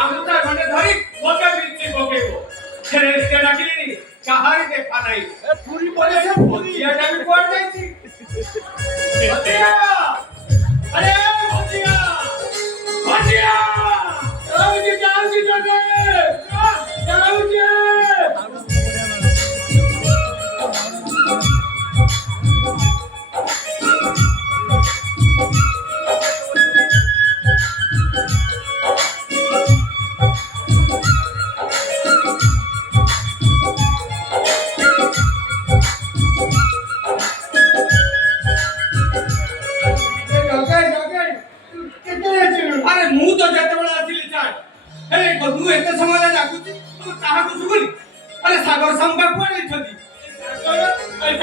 গামুছা ঘটে ধরি ওকে বিচ্ছি বকেবো ছেড়ে ডাকিনি কাহারি দেখা নাই পুরি বলে ভজিয়াটা আমি পড় যাইছি ভজিয়া আরে ভজিয়া ভজিয়া যাওছি তোকে যাওছি আরে মু তো যেতেবেলে আসিলি চাই এই গদু এতে সময় ডাকুছি তু চাহা কুছু বলি আরে সাগর সাম্বা কোন ইছতি এই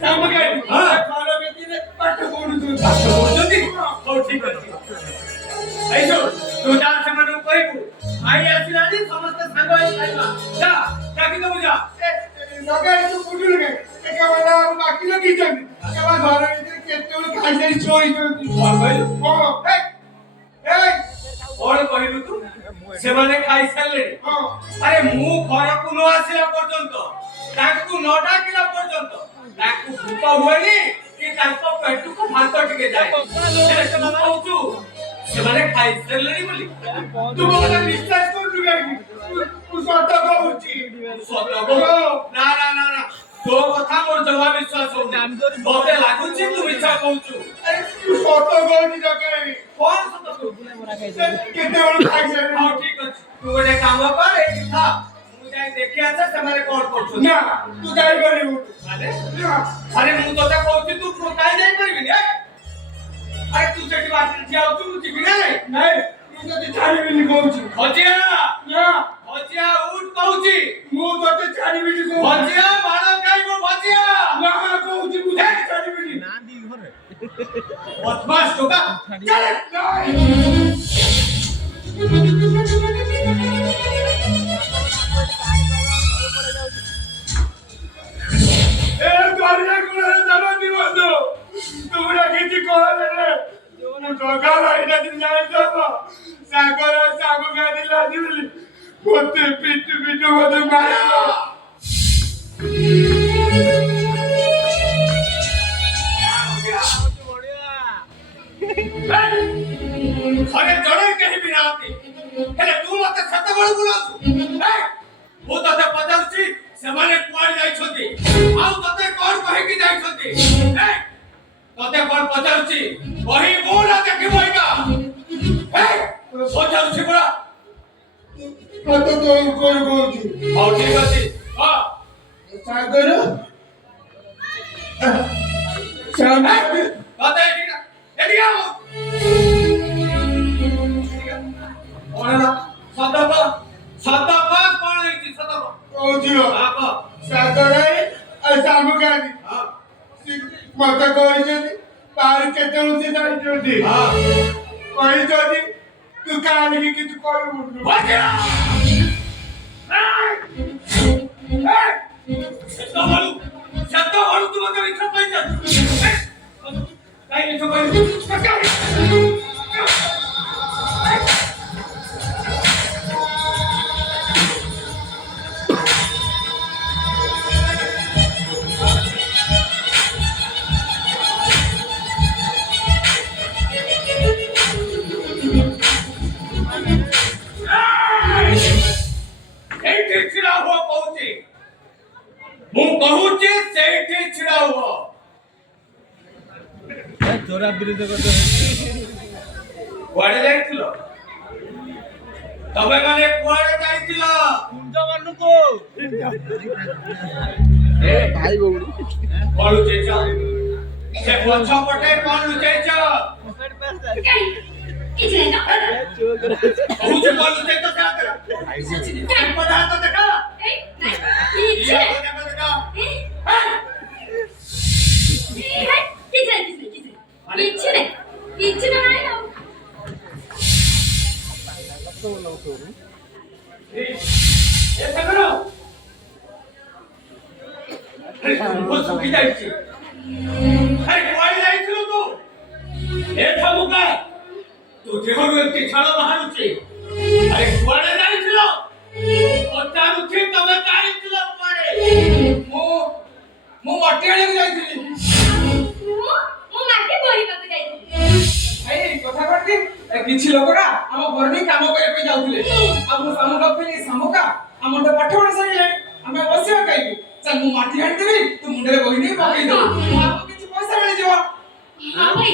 সাম্বাকে হ্যাঁ খালো বেতিরে পাঠ পড়ুছু পাঠ পড়ুছতি হও ঠিক আছে এই তো তু যা সেমানু কইবু আই আসিলানি সমস্ত সাঙ্গ হই খাইবা যা ডাকি দবু যা নগাই তু পুটুল গে একেবারে বাকি লাগি যাবি একেবারে ঘরে ভিতরে কেতেলে খাইছাই চই চই বল ভাই ও এই ওর কহিলু তু সেমানে খাই সারলে আরে মু ঘর কুনো আসিলা পর্যন্ত তাকু ন ডাকিলা পর্যন্ত তাকু ভূত হইনি কি তাকু পেটুকু ভাত টিকে যায় সেটা তো কହୁଛୁ সেমানে খাই সারলে বলি তু বলে বিশ্বাস করলু গাকি তু সত কହୁছি সত না না না না তো কথা মোর জমা বিশ্বাস হউনি তোতে লাগুছি তু মিছা কହୁଛୁ আরে তু সত কହୁছি জকাই কোন সত কেতেলে খাইছাই হଉ ঠিক ଅଛି ତୁ ଗୋଟେ କାମ କର ଏଠି ଥା ମୁଁ ଯାଇ ଦେଖି ଆସେ ସେମାନେ କଣ କରୁଛନ୍ତି না তু যাই পারিবু ଆରେ না ଆରେ ମୁଁ ତତେ କହୁଛି ତୁ କାହିଁ ଯାଇପାରିବିନି ଆରେ ତୁ ସେଠି ବାଟରେ ଠିଆ ହଉଛୁ ମୁଁ ଯିବି ନା ନାଇଁ নাই তু যদি ছাড়িবিনি কହୁছি ଭଜିଆ না ଭଜିଆ ଉଠ କହୁଛି ମୁଁ ତତେ ଛାଡ଼ିବିନି କହୁଛି ଭଜିଆ ମାଳ ଖାଇବ ଭଜିଆ ନା କହୁଛି ମୁଁ ତତେ ଛାଡ଼ିବିନି ବଦମାସ ଟୋକା ଚାଲେ এ দরিয়া গুলো জানা দিবস তোমরা কিছু কইলে রে ମୁଁ ଜଗା ଭାଇଟା ଦିନ ଜାଣିଛ ସାଗର ସାଗୁ ଗାଡ଼ି ଲାଗିବଲି ମତେ ପିଟୁ ପିଟୁ ମତେ ମାରିବ ଘରେ ଜଣେ କେହି ବି ନାହାନ୍ତି ହେଲେ ତୁ ମତେ ସେତେବେଳେ ବୁଲାଉଛୁ ମୁଁ ତତେ ପଚାରୁଛି ସେମାନେ କୁଆଡେ ଯାଇଛନ୍ତି ଆଉ ତତେ କଣ କହିକି ଯାଇଛନ୍ତି ତତେ କଣ ପଚାରୁଛି କହିବୁ ନା ଦେଖିବୁ ଏଇଟା ପଚାରୁଛି ପରା ମତେ ତ କଣ କହୁଛୁ ହଉ ଠିକ ଅଛି ହଁ ସାଗର ସାଗର ତତେ ଏଠି ଆସ କଣ ହେଲା ସଦପ ସଦପ କଣ ହେଇଛି ସଦପ କହୁଛି ଆପ ସାଗର ଆଉ ସାଗୁ ଗାଡ଼ି ହଁ ମତେ କହିଛନ୍ତି ତାର କେତେବେଳେ ସେ ଯାଇଛନ୍ତି କହିଛନ୍ତି ତୁ କାହିଁକି କିଛି କହିବୁନି ସେତେବେଳୁ ତୁ ମତେ ମିଛ କହିଛୁ କାହିଁ ମିଛ କହିଲୁ ମୁଁ କହୁଛି ସେଇଠି ଛିଡ଼ା ହୁଅ ତୋରା ବିରୋଧ କରୁଛ କୁଆଡେ ଯାଇଥିଲ ତମେ ମାନେ କୁଆଡେ ଯାଇଥିଲ କୁଞ୍ଜ ମାନଙ୍କୁ ଭାଇ ଭଉଣୀ କଣ ଲୁଚେଇଛ ସେ ପଛ ପଟେ କଣ ଲୁଚେଇଛ କିଛି ନାହିଁ ନା କହୁଛି କଣ ଲୁଚେଇଛ ସେ ହାତରେ ପଟ ହାତ ଦେଖ କିଛି ନାହିଁ କିଛି ନାହିଁ ଆଉ सुखी जायची अरे कुआडे जायचलो तू हे थांबू का तुझे घरून ती छळ बाहेरची ଆରେ କୁଆଡେ ଯାଇଥିଲ ପଚାରୁଛି ତମେ ଯାଇଥିଲ କୁଆଡେ ମୁଁ ମାଟି ଆଣିବାକୁ ଯାଇଥିଲି ମୁଁ ମାଟି ବୋହିବାକୁ ଯାଇଥିଲି। ଭାଇ କଥା କଣ କିଛି ଲୋକଟା ଆମ ଘରେ କାମ କରିବା ପାଇଁ ଯାଉଥିଲେ ଆଉ ମୁଁ ସାମୁକା ପାଇଁ ସାମୁକା ଆମ ତ ପାଠ ପଢା ସରିଲାଣି ଆମେ ବସିବା କାହିଁକି ଚାଲ ମୁଁ ମାଟି ଆଣିଦେବି ତୁ ମୁଣ୍ଡରେ ବହି ନେଇ ପକେଇଦେବୁ ଆମକୁ କିଛି ପଇସା ମିଳିଯିବ। हाँ भाई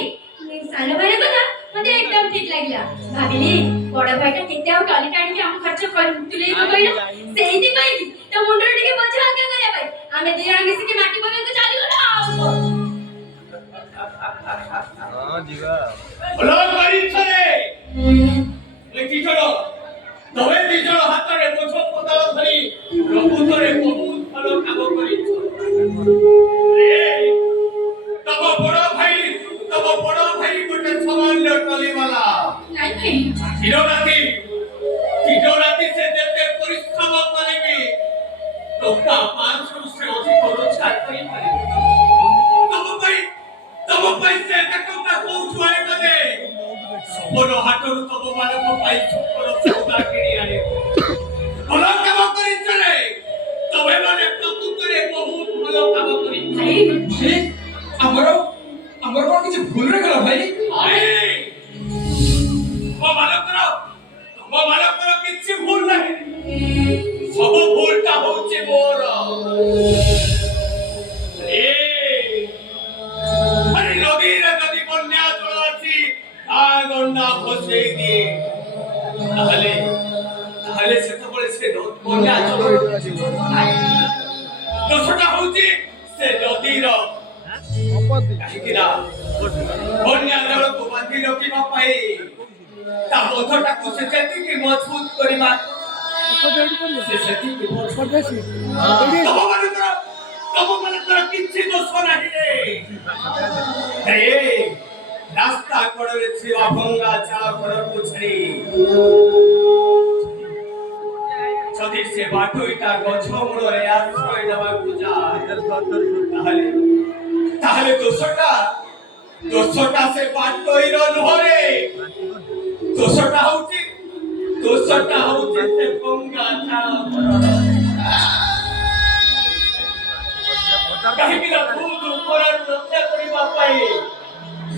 सानो भाई କଥା मते एकदम ठीक लागला भाबिली बड़ भाईटा केते आ टॉयलेट आनी के हम खर्च कर तुले को कहिला सेहिति भाई तो मुंडर टिके बच्चा आके करे भाई हमें दे आगे से के माटी बगे तो चाली गला ହଁ ଯିବା ଭଲ କରି ଛରେ ଲେଖି ଛଡ ତମେ ଦି ଜଣ ହାତରେ ବୋଝ କୋଦାଳ ଧରି ପ୍ରଭୁତରେ ବହୁତ ଭଲ କାମ କରିଛ ତମ ବଡ ଭାଇ ଗୋଟେ ସମାନ୍ୟ ଟଲିବାଲା नहीं ଚିର ରାତି ସେ ଯେତେ ପରିଶ୍ରମ କରିବି ଟଙ୍କା 500 ସେ ଅଧିକ ରୋଜଗାର କରିପାରିବେ ତମ ପାଇଁ ସେ ଏତେ ଟଙ୍କା କୋଉଠୁ ଆଣିବ ଯେ ସବୁର ହାଟରୁ ତମ ମାନଙ୍କ ପାଇଁ ଛୋଟର ସଉଦା କିଣି ଆଣିବ ଭଲ କାମ କରିଛ ରେ ତମେ ମାନେ ପ୍ରକୃତରେ ବହୁତ ଭଲ କାମ କରିଛ भाई ଆମର କଣ କିଛି ଭୁଲ ରହିଗଲା ଭାଇ ତମ ମାନଙ୍କର କିଛି ଭୁଲ ନାହିଁ ସବୁ ଭୁଲଟା ହଉଛି ମୋର ଆରେ ନଦୀରେ ଯଦି ବନ୍ୟା ଜଳ ଅଛି ଗଣ୍ଡା ଭସେଇ ଦିଏ ତାହେଲେ ସେତେବେଳେ ସେ ବନ୍ୟା ଜଳ ଦୋଷଟା ହଉଛି ସେ ନଦୀର କାହିଁକି ନା ବନ୍ୟା ଜଳକୁ ବାନ୍ଧି ରଖିବା ପାଇଁ ତା ବୋଧଟାକୁ ସେ ଯେତିକି ମଜବୁତ କରିବା ସେ ସେତିକି ତମମାନଙ୍କର କିଛି ଦୋଷ ନାହିଁ ରେ ରାସ୍ତା କଡ଼ରେ ଥିବା ଭଙ୍ଗା ଚାଳ ଘରକୁ ଛାଡ଼ି ଯଦି ସେ ବାଟୋଇଟା ଗଛ ମୂଳରେ ଆଶ୍ରୟ ଦେବାକୁ ଯାଏ ତାହେଲେ ଦୋଷଟା ସେ ବାଟୋଇର ନୁହଁରେ ଦୋଷଟା ହଉଛି ସେ ଭଙ୍ଗା ଚାଳ ଘରର କାହିଁକି ନା ଭୂତ ଉପରରୁ ରକ୍ଷା କରିବା ପାଇଁ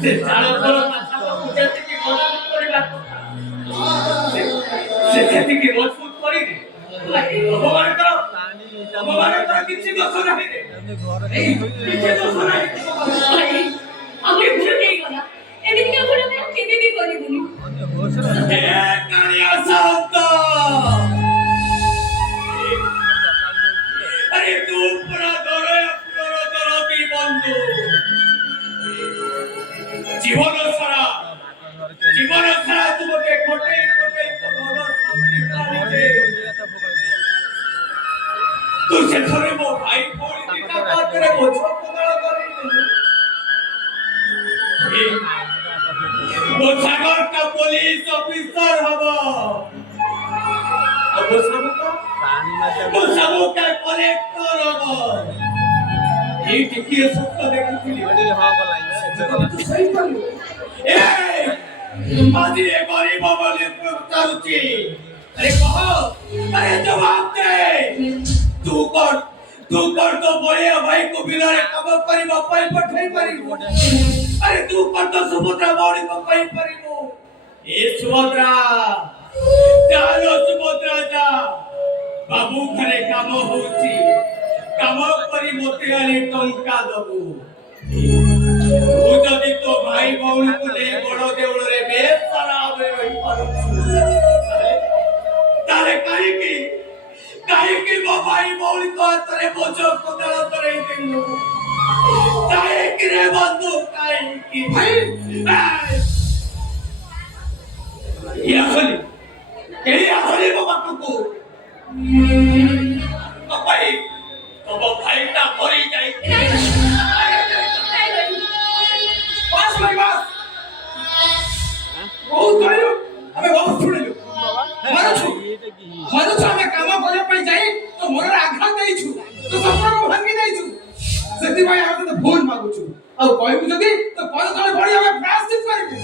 ସେ ଚାଳ ଘରଟା ଛାତକୁ ଯେତିକି ମଜବୁତ କରିବା କଥା ସେ ସେତିକି ମଜବୁତ କରିନି ଭଗବାନଙ୍କର କିଛି ଦୋଷ ନାହିଁ କିଛି ଦୋଷ ନାହିଁ भाई हमें भूल नहीं गला एमिति के भूल मैं केबे भी करिबुनी कालिया शांत अरे तू पूरा दरदी बंधु জীবন সারা তোমাকে কোটে ঘর শান্তি কালিতে तू से थोड़े मो भाई कोड़ी टीका पात्रे बोझ कोदाळ करी वो सागर का पुलिस ऑफिसर हबो अब सब का कलेक्टर हबो ये टिकिए सत्य देखिथिली ହଁ ଗଲା तू सही कर ए आज ये गरीब बोले पचारुची अरे कहो अरे जवाब दे तू कर तो बड़े भाई को बिलारे कब परिबा पाई पठै परिबो अरे तू कर तो सुभद्रा बड़ी को पाई परिबो ए सुभद्रा चालो सुभद्रा जा बाबू घरे काम होउची काम करी मोते आले टंका दबु तू जदी तो भाई बौणी को ले बड़ देउळ रे बेस सारा आवे रही पारु तारे काहे मो भाई बौणी को तरे बोझ कोदाळ करे देनु काहे रे बंधु काहे की भाई या खली बाबा को भाई तो भाई ता मरी जाई बस भाई बस बहुत कहियो हमें बहुत सुनिलु मारू छु हमें काम करे पई जाई तो मोर आघात देई छु तो सपना को भांगी देई छु सेति भाई हम तो भूल मागु छु आ कहबु जदी तो पद तळे पड़ी हमें प्रायश्चित करिबु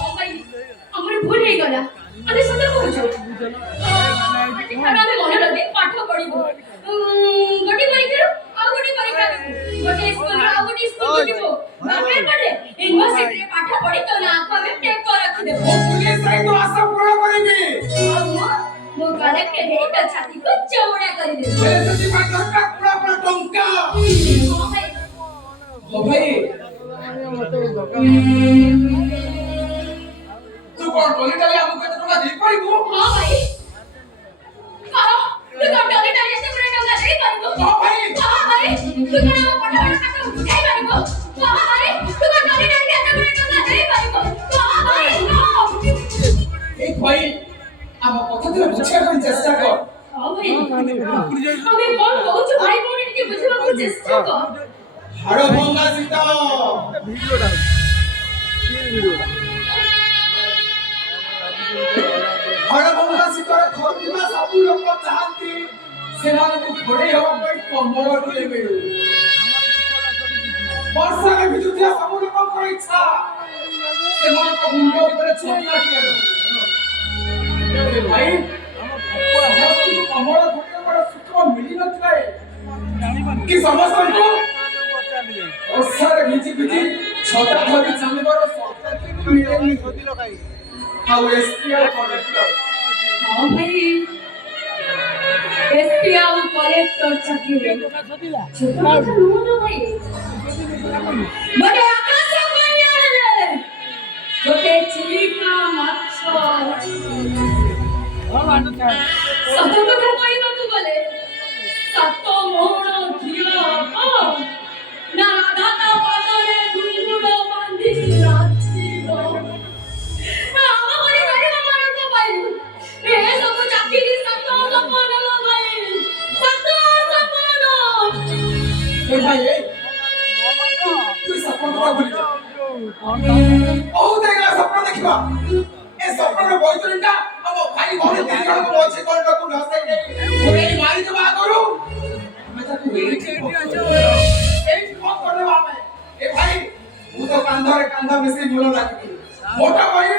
ओ भाई हमर भूल नहीं गला अबे सदा कहू ତ ଛାତିକୁ ଚଉଡ଼ା କରିଦେବି। ଏ ସେଥିପାଇଁ ଦରକାର ପୁରା ପୁରା ଟଙ୍କା। ହଁ ଭାଇ। ଓ ଭାଇ ତୁ କଣ ଟଲିଟାଲି ଆମକୁ ଏତେ ଟଙ୍କା ଦେଇପାରିବୁ? ହଁ ଭାଇ। କହ ତୁ କଣ ଟଲି ଟାଣି ଏତେ ଗୁଡ଼େ ଟଙ୍କା ଦେଇପାରିବୁ? ହଁ ଭାଇ। କହ ଭାଇ ତୁ କଣ ଆମ ପଠାଣ ଖାତା ଉଠାଇ ପାରିବୁ? କହ ଭାଇ ତୁ କଣ ଟଲି ଟାଣି ଏତେ ଗୁଡ଼େ ଟଙ୍କା ଦେଇପାରିବୁ? କହ ଭାଇ କହ। ଏ ଭାଇ ଆମ କଥା ଟିକେ ବୁଝିବା ପାଇଁ ଚେଷ୍ଟା କର। ହଁ ଭାଇ ଆମେ କଣ କହୁଛୁ ଭାଇ ଭଉଣୀ ଟିକେ ବୁଝିବାକୁ ଚେଷ୍ଟା କର। ହାଡ଼ ଭଙ୍ଗା ସୀତା ହାଡ଼ ଭଙ୍ଗା ସୀତାରେ ଖଟିବା ସବୁ ଲୋକ ଚାହାନ୍ତି ସେମାନଙ୍କୁ ଘୋଡ଼େଇ ହେବା ପାଇଁ କମ୍ବଳଟିଏ ମିଳୁ। ବର୍ଷାରେ ଭିଜୁଥିବା ସବୁ ଲୋକଙ୍କର ଇଚ୍ଛା ସେମାନଙ୍କ ମୁଣ୍ଡ ଉପରେ ଛତାଟିଏ ରହୁ। ଭାଇ ସମସ୍ତଙ୍କୁ କମ୍ବଳ ଘୋଡ଼େଇବାର ସୁଖ ମିଳିନଥାଏ କି ସମସ୍ତଙ୍କୁ ବର୍ଷାରେ ଭିଜି ଭିଜି ଛତା ଧରି ଚାଲିବାର ସ୍ୱାଦ ମିଳେନି। ଆଉ ଏସପି ଆଉ କଲେକ୍ଟର ହଁ ଭାଇ ଏସପି ଆଉ କଲେକ୍ଟର ଚାକିରି ଛୋଟ କଥା ନୁହଁ ନା ଭାଇ। ଗୋଟେ ଆକାଶ କନ୍ୟାରେ ଗୋଟେ ଚିଲିକା ମାଛ। ସତ କଥା କହିବାକୁ ଗଲେ ସାତ ମୋହର ଝିଅ ନା ରାଧା ତା ପାଦରେ ଘୁଙ୍ଗୁର ବାନ୍ଧି ନାଚିବ। ଆମ ଭଳି ଗରିବମାନଙ୍କ ପାଇଁ ଏ ସବୁ ଚାକିରି ସାତ ସପନ ଲୋ ଭାଇ, ସାତ ସପନ। ଏ ଭାଇ তুই স্বপ্ন কথা ভুলি যা ବହୁତ ଜାଗା ସ୍ୱପ୍ନ ଦେଖିବା ଏ ସ୍ୱପ୍ନର ବୈତରଣୀଟା ଆମ ଭାଇ ଭଉଣୀ ତିନି ଜଣଙ୍କ ମଝି କଣ୍ଡକୁ ନସାଇ ଦେଇ ଘୋଡ଼େଇ ମାରିଦେବା ଆଗରୁ ଆମେ ତାକୁ ଏଇଠି କଣ କରିଦେବା ଆମେ। ଏ ଭାଇ ମୁଁ ତ କାନ୍ଧରେ କାନ୍ଧ ମିଶେଇ ମୂଳ ଲାଗିବି ମୋଟା କହିବି